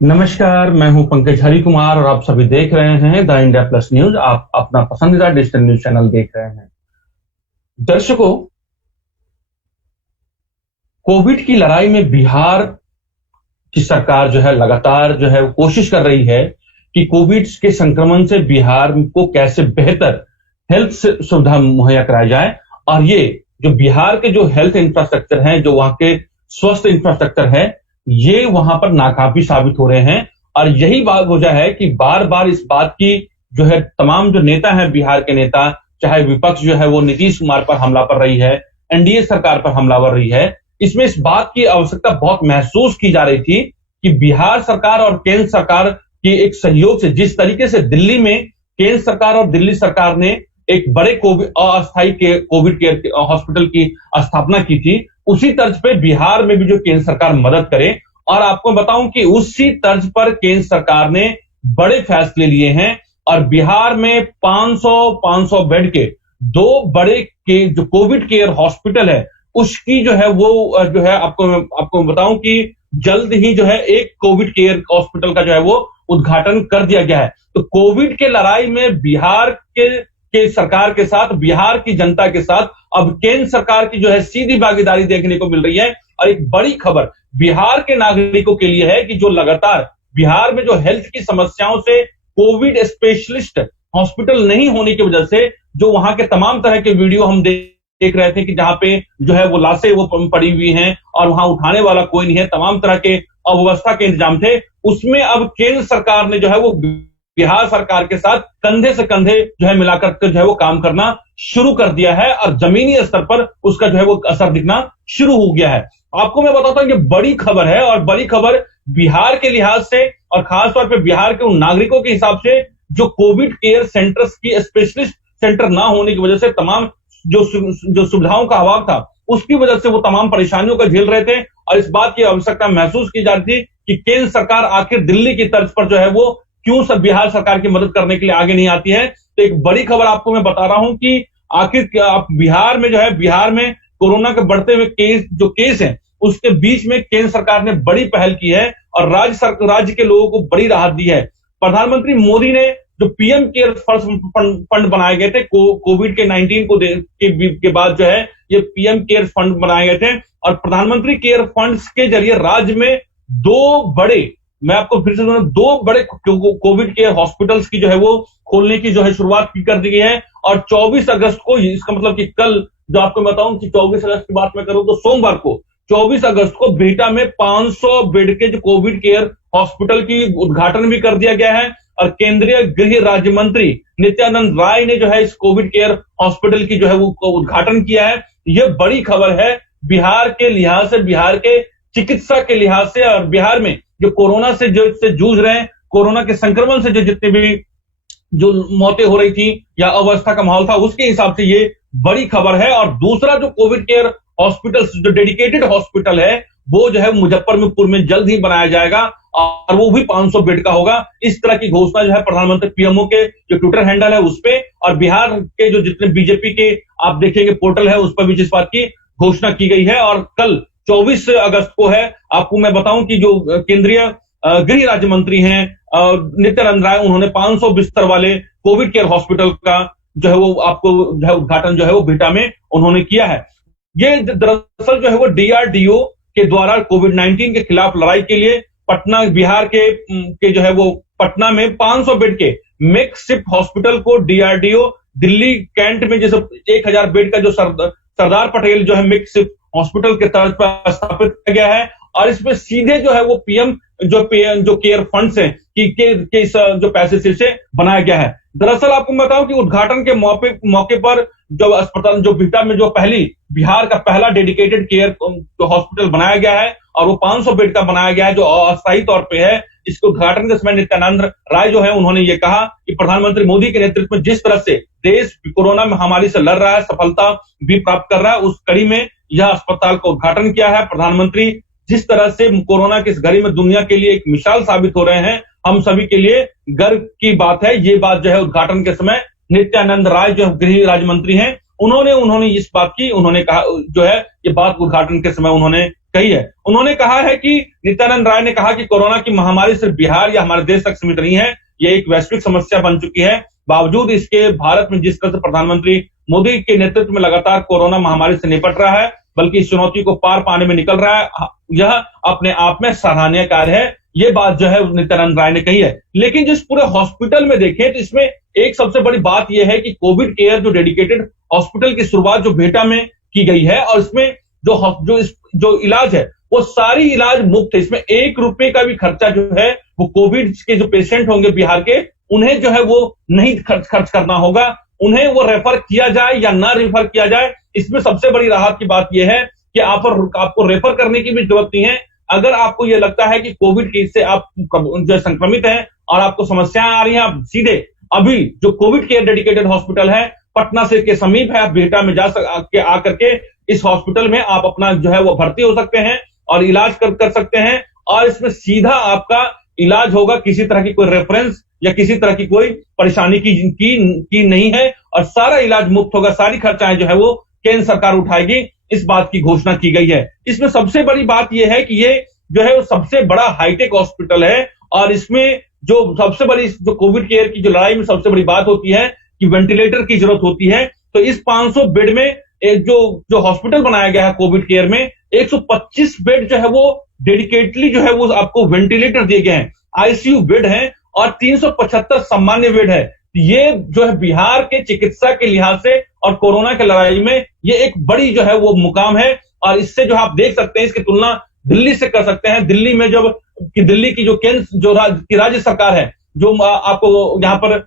नमस्कार, मैं हूं पंकज हरि कुमार और आप सभी देख रहे हैं द इंडिया प्लस न्यूज। आप अपना पसंदीदा डिजिटल न्यूज चैनल देख रहे हैं। दर्शकों, कोविड की लड़ाई में बिहार की सरकार जो है लगातार जो है कोशिश कर रही है कि कोविड के संक्रमण से बिहार को कैसे बेहतर हेल्थ सुविधा मुहैया कराई जाए। और ये जो बिहार के जो हेल्थ इंफ्रास्ट्रक्चर हैं, जो वहां के स्वास्थ्य इंफ्रास्ट्रक्चर है, ये वहां पर नाकाफी साबित हो रहे हैं। और यही बात वजह है कि बार बार इस बात की जो है तमाम जो नेता हैं, बिहार के नेता, चाहे विपक्ष जो है वो नीतीश कुमार पर हमला कर रही है, एनडीए सरकार पर हमलावर रही है। इसमें इस बात की आवश्यकता बहुत महसूस की जा रही थी कि बिहार सरकार और केंद्र सरकार के एक सहयोग से, जिस तरीके से दिल्ली में केंद्र सरकार और दिल्ली सरकार ने एक बड़े अस्थायी कोविड केयर हॉस्पिटल की स्थापना की थी, उसी तर्ज पे बिहार में भी जो केंद्र सरकार मदद करे। और आपको बताऊं कि उसी तर्ज पर केंद्र सरकार ने बड़े फैसले लिए हैं और बिहार में 500 बेड के दो बड़े के जो कोविड केयर हॉस्पिटल है, उसकी जो है वो जो है आपको बताऊं कि जल्द ही जो है एक कोविड केयर हॉस्पिटल का जो है वो उद्घाटन कर दिया गया है। तो कोविड के लड़ाई में बिहार के सरकार के साथ, बिहार की जनता के साथ अब केंद्र सरकार की जो है सीधी भागीदारी देखने को मिल रही है। और एक बड़ी खबर बिहार के नागरिकों के लिए है कि जो लगातार बिहार में जो हेल्थ की समस्याओं से कोविड स्पेशलिस्ट हॉस्पिटल नहीं होने की वजह से जो वहां के तमाम तरह के वीडियो हम देख रहे थे कि जहां पे जो है वो लाशें वो पड़ी हुई हैं और वहां उठाने वाला कोई नहीं है, तमाम तरह के अव्यवस्था के इंतजाम थे, उसमें अब केंद्र सरकार ने जो है वो बिहार सरकार के साथ कंधे से कंधे जो है मिलाकर के जो है वो काम करना शुरू कर दिया है और जमीनी स्तर पर उसका जो है वो असर दिखना शुरू हो गया है। आपको मैं बताता हूं, ये बड़ी खबर है और बड़ी खबर बिहार के लिहाज से और खासतौर पर बिहार के उन नागरिकों के हिसाब से जो कोविड केयर सेंटर्स की स्पेशलिस्ट सेंटर ना होने की वजह से तमाम जो सुविधाओं का अभाव था, उसकी वजह से वो तमाम परेशानियों का झेल रहे थे। और इस बात की आवश्यकता महसूस की जा रही थी कि केंद्र सरकार आखिर दिल्ली की तर्ज पर जो है वो क्यों सब बिहार सरकार की मदद करने के लिए आगे नहीं आती है। तो एक बड़ी खबर आपको मैं बता रहा हूं कि आखिर आप बिहार में जो है, बिहार में कोरोना के बढ़ते हुए केस हैं, उसके बीच में केंद्र सरकार ने बड़ी पहल की है और राज्य के लोगों को बड़ी राहत दी है। प्रधानमंत्री मोदी ने जो पीएम केयर फंड बनाए गए थे कोविड के 19 के बाद जो है ये पीएम केयर फंड बनाए गए थे और प्रधानमंत्री केयर फंड के जरिए राज्य में मैं आपको फिर से दो बड़े कोविड केयर हॉस्पिटल्स की जो है वो खोलने की जो है शुरुआत कर दी गई है। और 24 अगस्त को, इसका मतलब कि कल जो आपको बताऊं कि 24 अगस्त की बात मैं करूं तो सोमवार को 24 अगस्त को बिहटा में 500 बेड के जो कोविड केयर हॉस्पिटल की उद्घाटन भी कर दिया गया है। और केंद्रीय गृह राज्य मंत्री नित्यानंद राय ने जो है इस कोविड केयर हॉस्पिटल की जो है वो उद्घाटन किया है। यह बड़ी खबर है बिहार के लिहाज से, बिहार के चिकित्सा के लिहाज से और बिहार में जो कोरोना से जूझ रहे हैं, कोरोना के संक्रमण से जो जितने भी जो मौतें हो रही थी या अवस्था का माहौल था, उसके हिसाब से ये बड़ी खबर है। और दूसरा जो कोविड केयर हॉस्पिटल, जो डेडिकेटेड हॉस्पिटल है, वो जो है मुजफ्फरपुर में जल्द ही बनाया जाएगा और वो भी 500 बेड का होगा। इस तरह की घोषणा जो है प्रधानमंत्री पीएमओ के जो ट्विटर हैंडल है उस पे और बिहार के जो जितने बीजेपी के आप देखेंगे पोर्टल है उस पर भी जिस बात की घोषणा की गई है। और कल 24 अगस्त को है, आपको मैं बताऊं कि जो केंद्रीय गृह राज्य मंत्री हैं नित्यानंद राय, उन्होंने 500 बिस्तर वाले कोविड केयर हॉस्पिटल का जो है वो आपको जो है उद्घाटन जो है वो बिहटा में उन्होंने किया है। ये दरअसल जो है वो डीआरडीओ के द्वारा कोविड 19 के खिलाफ लड़ाई के लिए पटना, बिहार के जो है वो पटना में 500 बेड के मेकशिफ्ट हॉस्पिटल को डीआरडीओ दिल्ली कैंट में जैसे 1000 बेड का जो सरदार पटेल जो है मेकशिफ्ट हॉस्पिटल के तर्ज पर स्थापित किया गया है। और इसमें सीधे जो है वो पीएम जो केयर फंड से के जो पैसे से इसे बनाया गया है। दरअसल आपको बताऊं कि उद्घाटन के मौके पर जो अस्पताल जो बिहटा में जो बिहार का पहला डेडिकेटेड केयर हॉस्पिटल बनाया गया है और वो 500 बेड का बनाया गया है जो अस्थायी तौर पे है। इसके उद्घाटन के समय नित्यानंद राय जो है उन्होंने ये कहा कि प्रधानमंत्री मोदी के नेतृत्व में जिस तरह से देश कोरोना महामारी से लड़ रहा है, सफलता भी प्राप्त कर रहा है, उस कड़ी में यह अस्पताल का उद्घाटन किया है। प्रधानमंत्री जिस तरह से कोरोना की इस घड़ी में दुनिया के लिए एक मिसाल साबित हो रहे हैं, हम सभी के लिए गर्व की बात है। ये बात जो है उद्घाटन के समय नित्यानंद राय जो गृह राज्य मंत्री हैं उन्होंने इस बात की उन्होंने कहा जो है ये बात उद्घाटन के समय उन्होंने कही है। उन्होंने कहा है कि नित्यानंद राय ने कहा कि कोरोना की महामारी सिर्फ बिहार या हमारे देश तक सीमित नहीं है, ये एक वैश्विक समस्या बन चुकी है। बावजूद इसके भारत में जिस तरह से प्रधानमंत्री मोदी के नेतृत्व में लगातार कोरोना महामारी से निपट रहा है, बल्कि इस चुनौती को पार पाने में निकल रहा है, यह अपने आप में सराहनीय कार्य है। ये बात जो है नित्यानंद राय ने कही है। लेकिन जिस पूरे हॉस्पिटल में देखें तो इसमें एक सबसे बड़ी बात यह है कि कोविड केयर जो डेडिकेटेड हॉस्पिटल की शुरुआत जो बिहटा में की गई है, और इसमें जो इलाज है वो सारी इलाज मुफ्त है। इसमें 1 रुपए का भी खर्चा जो है वो कोविड के जो पेशेंट होंगे बिहार के, उन्हें जो है वो नहीं खर्च करना होगा। उन्हें वो रेफर किया जाए या ना रेफर किया जाए, इसमें सबसे बड़ी राहत की बात यह है कि आपको रेफर करने की भी जरूरत नहीं है। अगर आपको यह लगता है कि कोविड से आप जो संक्रमित हैं और आपको समस्याएं आ रही हैं, आप सीधे अभी जो कोविड केयर डेडिकेटेड हॉस्पिटल है पटना से के समीप है, आप बिहटा में आकर के इस हॉस्पिटल में आप अपना जो है वो भर्ती हो सकते हैं और इलाज कर सकते हैं। और इसमें सीधा आपका इलाज होगा, किसी तरह की कोई रेफरेंस या किसी तरह की कोई परेशानी की नहीं है, और सारा इलाज मुफ्त होगा। सारी खर्चाएं जो है वो केंद्र सरकार उठाएगी, इस बात की घोषणा की गई है। इसमें सबसे बड़ी बात यह है कि ये जो है वो सबसे बड़ा हाईटेक हॉस्पिटल है, और इसमें जो सबसे बड़ी जो कोविड केयर की जो लड़ाई में सबसे बड़ी बात होती है कि वेंटिलेटर की जरूरत होती है। तो इस 500 बेड में जो हॉस्पिटल बनाया गया है कोविड केयर में, 125 बेड जो है वो डेडिकेटली जो है वो आपको वेंटिलेटर दिए गए हैं, आईसीयू बेड है, और 375 सामान्य बेड है। ये जो है बिहार के चिकित्सा के लिहाज से और कोरोना की लड़ाई में ये एक बड़ी जो है वो मुकाम है। और इससे जो आप देख सकते हैं, इसकी तुलना दिल्ली से कर सकते हैं। दिल्ली में दिल्ली की जो राज्य सरकार है, जो आपको यहाँ पर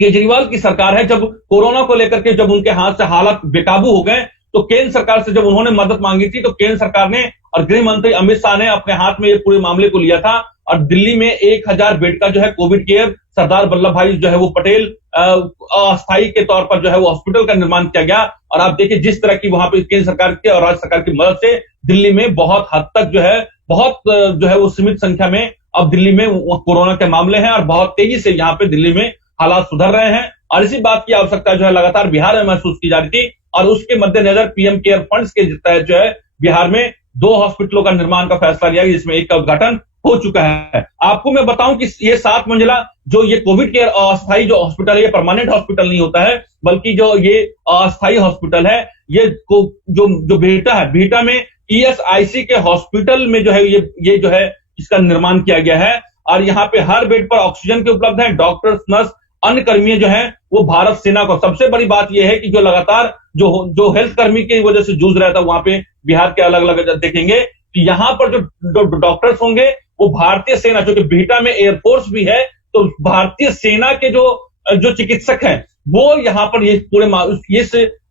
केजरीवाल की सरकार है, जब कोरोना को लेकर के जब उनके हाथ से हालात बेकाबू हो गए, तो केंद्र सरकार से जब उन्होंने मदद मांगी थी, तो केंद्र सरकार ने और गृह मंत्री अमित शाह ने अपने हाथ में ये पूरे मामले को लिया था, और दिल्ली में 1000 बेड का जो है कोविड केयर सरदार वल्लभ भाई जो है वो पटेल अस्थायी के तौर पर जो है वो हॉस्पिटल का निर्माण किया गया। और आप देखिए जिस तरह की वहां पे केंद्र सरकार के और राज्य सरकार की मदद से दिल्ली में बहुत हद तक जो है वो सीमित संख्या में अब दिल्ली में कोरोना के मामले हैं, और बहुत तेजी से यहाँ पे दिल्ली में हालात सुधर रहे हैं। और इसी बात की आवश्यकता जो है लगातार बिहार में महसूस की जा रही थी, और उसके मद्देनजर पीएम केयर फंड्स के तहत जो है बिहार में 2 हॉस्पिटलों का निर्माण का फैसला लिया गया, जिसमें एक का उद्घाटन हो चुका है। आपको मैं बताऊं कि ये 7 मंजिला जो ये कोविड केयर अस्थायी जो हॉस्पिटल है, ये परमानेंट हॉस्पिटल नहीं होता है, बल्कि जो ये अस्थायी हॉस्पिटल है, ये जो बिहटा है, बिहटा में ईएसआईसी के हॉस्पिटल में जो है ये जो है इसका निर्माण किया गया है। और यहाँ पे हर बेड पर ऑक्सीजन के उपलब्ध है, डॉक्टर्स, नर्स, अन्य कर्मी जो है वो भारत सेना को। सबसे बड़ी बात यह है कि जो लगातार जो हेल्थ कर्मी की वजह से जूझ रहा था, वहां पे बिहार के अलग अलग देखेंगे कि यहाँ पर जो डॉक्टर्स होंगे वो भारतीय सेना, जो कि बिहटा में एयरफोर्स भी है, तो भारतीय सेना के जो चिकित्सक हैं वो यहाँ पर ये पूरे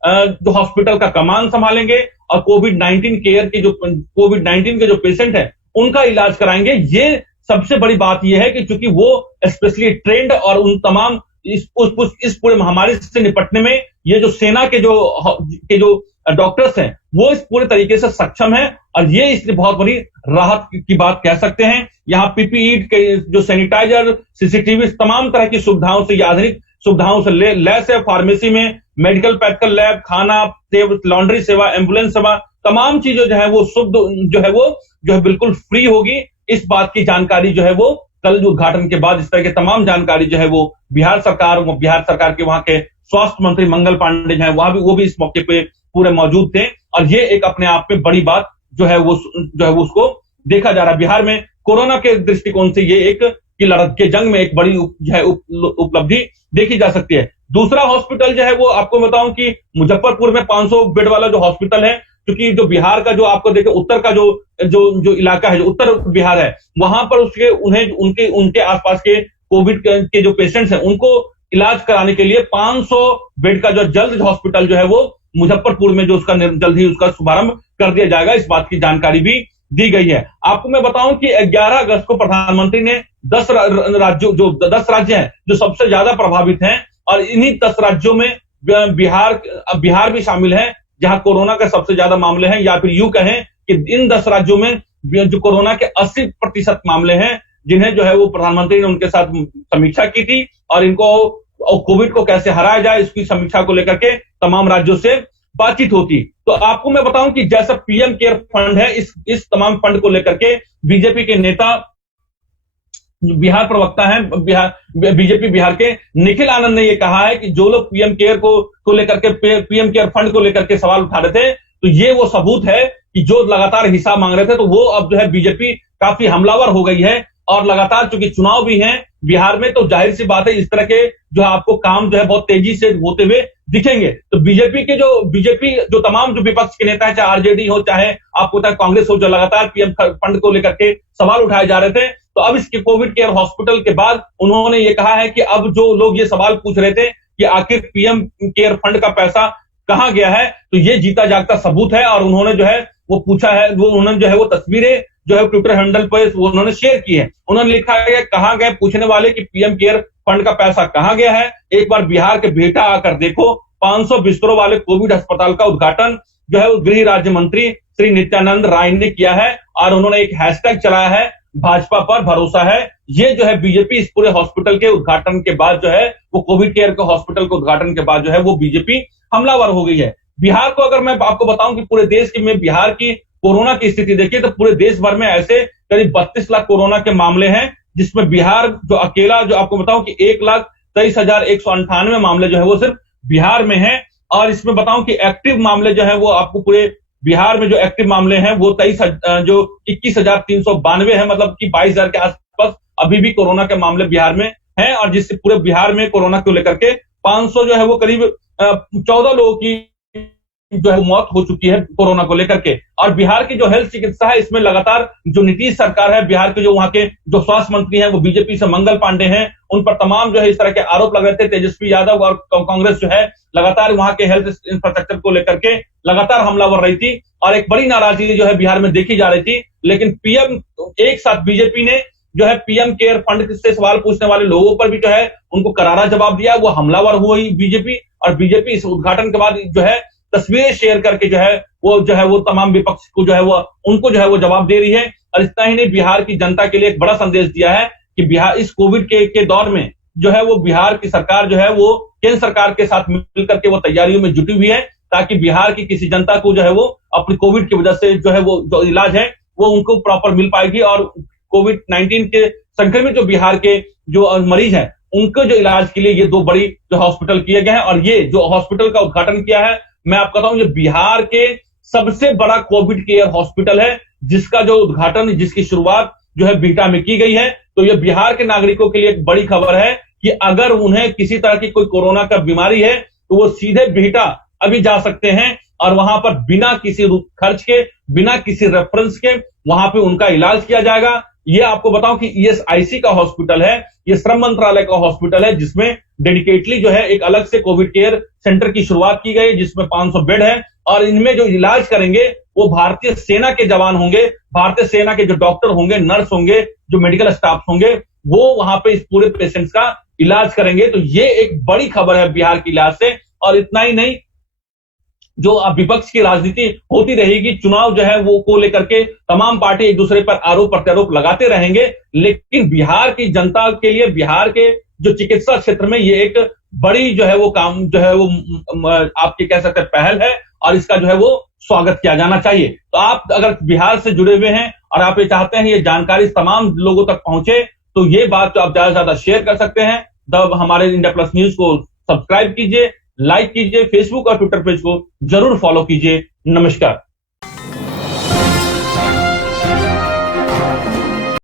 जो हॉस्पिटल का कमान संभालेंगे, और कोविड-19 के जो पेशेंट हैं उनका इलाज कराएंगे। ये सबसे बड़ी बात यह है कि चूंकि वो स्पेशली ट्रेंड और उन तमाम इस पूरे महामारी से निपटने में ये जो सेना के जो डॉक्टर्स हैं वो इस पूरे तरीके से सक्षम है, और ये इसलिए बहुत बड़ी राहत की बात कह सकते हैं। यहाँ पीपीई के जो सैनिटाइजर, सीसीटीवी, तमाम तरह की सुविधाओं से, आधुनिक सुविधाओं से लैस है। फार्मेसी में मेडिकल पैथिकल लैब, खाना, लॉन्ड्री सेवा, एम्बुलेंस सेवा, तमाम चीजें जो है वो जो है बिल्कुल फ्री होगी। इस बात की जानकारी जो है वो कल उद्घाटन के बाद इस तरह के तमाम जानकारी जो है वो बिहार सरकार के वहां के स्वास्थ्य मंत्री मंगल पांडे जो है वो भी इस मौके पे पूरे मौजूद थे। और ये एक अपने आप में बड़ी बात जो है वो उसको देखा जा रहा है। बिहार में कोरोना के दृष्टिकोण से ये एक की लड़त के जंग में एक बड़ी जो है उपलब्धि देखी जा सकती है। दूसरा हॉस्पिटल जो है वो आपको बताऊं कि मुजफ्फरपुर में 500 बेड वाला जो हॉस्पिटल है, क्योंकि जो बिहार का जो आपको देखे उत्तर का जो इलाका है, जो उत्तर बिहार है, वहां पर उनके आसपास के कोविड के जो पेशेंट्स हैं उनको इलाज कराने के लिए 500 बेड का जो जल्द हॉस्पिटल जो है वो मुजफ्फरपुर में जो उसका जल्द ही उसका शुभारंभ कर दिया जाएगा। इस बात की जानकारी भी दी गई है। आपको मैं बताऊं कि 11 अगस्त को प्रधानमंत्री ने 10 राज्य हैं जो सबसे ज्यादा प्रभावित हैं, और इन्हीं 10 राज्यों में बिहार भी शामिल है, जहां कोरोना के सबसे ज्यादा मामले हैं, या फिर यूं कहें कि इन 10 राज्यों में जो कोरोना के 80% मामले हैं, जिन्हें जो है वो प्रधानमंत्री ने उनके साथ समीक्षा की थी, और कोविड को कैसे हराया जाए इसकी समीक्षा को लेकर के तमाम राज्यों से बातचीत होती। तो आपको मैं बताऊं कि जैसा पीएम केयर फंड है, इस तमाम फंड को लेकर के बीजेपी के नेता, बिहार प्रवक्ता हैं, बीजेपी बिहार के निखिल आनंद ने यह कहा है कि जो लोग पीएम केयर को लेकर के, पीएम केयर फंड को लेकर के सवाल उठा रहे थे, तो ये वो सबूत है कि जो लगातार हिसाब मांग रहे थे, तो वो अब जो है बीजेपी काफी हमलावर हो गई है। और लगातार चूंकि चुनाव भी हैं बिहार में, तो जाहिर सी बात है इस तरह के जो है आपको काम जो है बहुत तेजी से होते हुए दिखेंगे। तो बीजेपी जो तमाम जो विपक्ष के नेता है, चाहे आरजेडी हो, चाहे आपको पता है कांग्रेस हो, जो लगातार पीएम फंड को लेकर के सवाल उठाए जा रहे थे, तो अब इसके कोविड केयर हॉस्पिटल के बाद उन्होंने ये कहा है कि अब जो लोग ये सवाल पूछ रहे थे कि आखिर पीएम केयर फंड का पैसा कहां गया है, तो ये जीता जागता सबूत है। और उन्होंने जो है वो पूछा है, उन्होंने जो है वो तस्वीरें जो है ट्विटर हैंडल पर वो उन्होंने शेयर की है। उन्होंने लिखा है, कहां गए पूछने वाले कि पीएम केयर फंड का पैसा कहां गया है, एक बार बिहार के बेटा आकर देखो। 500 बिस्तरों वाले कोविड अस्पताल का उद्घाटन जो है वो गृह राज्य मंत्री श्री नित्यानंद राय ने किया है, और उन्होंने एक हैशटैग चलाया है, भाजपा पर भरोसा है। ये जो है बीजेपी इस पूरे हॉस्पिटल के उद्घाटन के बाद जो है वो कोविड केयर के हॉस्पिटल के उद्घाटन के बाद जो है वो बीजेपी हमलावर हो गई है। बिहार को अगर मैं आपको बताऊं कि पूरे देश में बिहार की कोरोना की स्थिति देखिए, तो पूरे देश भर में ऐसे करीब 32 लाख कोरोना के मामले हैं, जिसमें बिहार जो अकेला, जो आपको बताऊं कि 1,23,198 मामले जो है वो सिर्फ बिहार में हैं। और इसमें बताऊं कि एक्टिव मामले जो है वो आपको पूरे बिहार में जो एक्टिव मामले हैं वो 21,392 है, मतलब कि 22,000 के आसपास अभी भी कोरोना के मामले बिहार में हैं। और जिससे पूरे बिहार में कोरोना को लेकर के 500 जो है वो करीब 14 लोगों की जो है मौत हो चुकी है कोरोना को लेकर के। और बिहार की जो हेल्थ चिकित्सा है, इसमें लगातार जो नीतीश सरकार है, बिहार के जो वहां के जो स्वास्थ्य मंत्री हैं वो बीजेपी से मंगल पांडे हैं, उन पर तमाम जो है इस तरह के आरोप लग रहे थे। तेजस्वी यादव और कांग्रेस जो है लगातार वहां के हेल्थ इंफ्रास्ट्रक्चर को लेकर के लगातार हमलावर रही थी, और एक बड़ी नाराजगी जो है बिहार में देखी जा रही थी। लेकिन पीएम एक साथ बीजेपी ने जो है पीएम केयर फंड से सवाल पूछने वाले लोगों पर भी जो है उनको करारा जवाब दिया, वो हमलावर हुई बीजेपी। और बीजेपी इस उद्घाटन के बाद जो है तस्वीरें शेयर करके जो है वो तमाम विपक्ष को जो है वो उनको जो है वो जवाब दे रही है। और इतना ही नहीं, बिहार की जनता के लिए एक बड़ा संदेश दिया है कि बिहार इस कोविड के दौर में जो है वो बिहार की सरकार जो है वो केंद्र सरकार के साथ मिलकर के वो तैयारियों में जुटी हुई है, ताकि बिहार की किसी जनता को जो है वो अपनी कोविड की वजह से जो है वो जो इलाज है वो उनको प्रॉपर मिल पाएगी। और कोविड-19 के संक्रमित जो बिहार के जो मरीज हैं, उनको जो इलाज के लिए ये 2 बड़ी जो हॉस्पिटल किए गए हैं। और ये जो हॉस्पिटल का उद्घाटन किया है, मैं आपको बताऊं, ये बिहार के सबसे बड़ा कोविड केयर हॉस्पिटल है, जिसका जो उद्घाटन, जिसकी शुरुआत जो है बिहटा में की गई है। तो ये बिहार के नागरिकों के लिए एक बड़ी खबर है कि अगर उन्हें किसी तरह की कोई कोरोना का बीमारी है, तो वो सीधे बिहटा अभी जा सकते हैं, और वहां पर बिना किसी खर्च के, बिना किसी रेफरेंस के वहां पे उनका इलाज किया जाएगा। ये आपको बताऊं कि ईएसआईसी का हॉस्पिटल है, ये श्रम मंत्रालय का हॉस्पिटल है, जिसमें डेडिकेटली जो है एक अलग से कोविड केयर सेंटर की शुरुआत की गई, जिसमें 500 बेड है। और इनमें जो इलाज करेंगे वो भारतीय सेना के जवान होंगे, भारतीय सेना के जो डॉक्टर होंगे, नर्स होंगे, जो मेडिकल स्टाफ होंगे, वो वहां पे इस पूरे पेशेंट्स का इलाज करेंगे। तो ये एक बड़ी खबर है बिहार की इलाज से। और इतना ही नहीं, जो अब विपक्ष की राजनीति होती रहेगी, चुनाव जो है वो को लेकर के तमाम पार्टी एक दूसरे पर आरोप प्रत्यारोप लगाते रहेंगे, लेकिन बिहार की जनता के लिए, बिहार के जो चिकित्सा क्षेत्र में ये एक बड़ी जो है वो काम जो है वो आपके कह सकते हैं पहल है, और इसका जो है वो स्वागत किया जाना चाहिए। तो आप अगर बिहार से जुड़े हुए हैं और आप ये चाहते हैं ये जानकारी तमाम लोगों तक पहुंचे, तो ये बात तो आप ज्यादा से ज्यादा शेयर कर सकते हैं। तब हमारे इंडिया प्लस न्यूज को सब्सक्राइब कीजिए, लाइक कीजिए, फेसबुक और ट्विटर पेज को जरूर फॉलो कीजिए। नमस्कार।